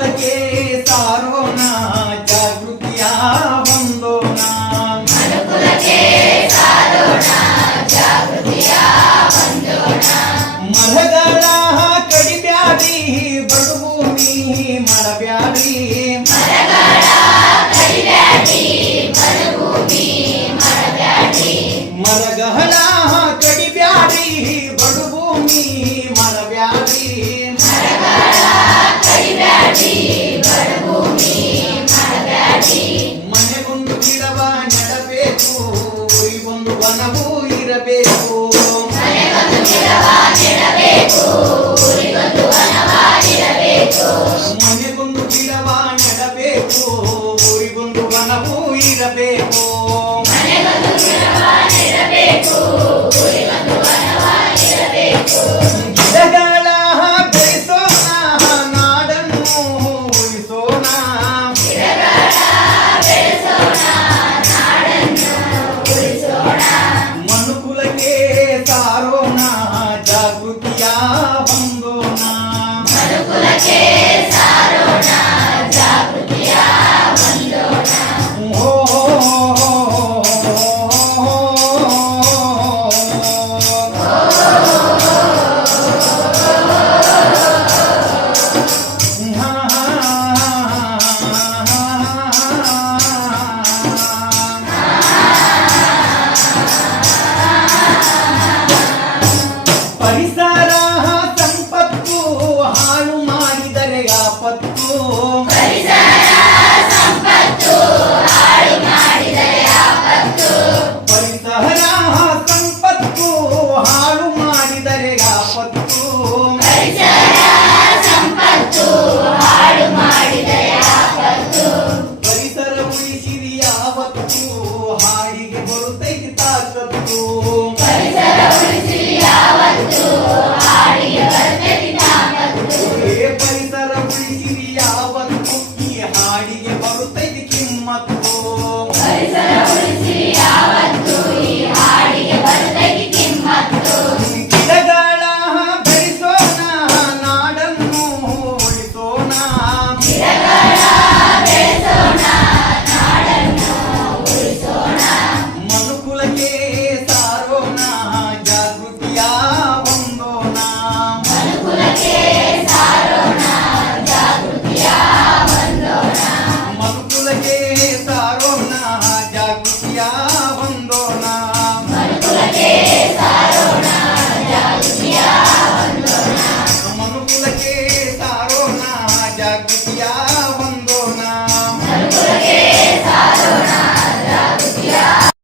సార్వములకే సార్వము ಇರಬೇಕು ಒಂದು ವನವೂ ಇರಬೇಕು. జాగృతియా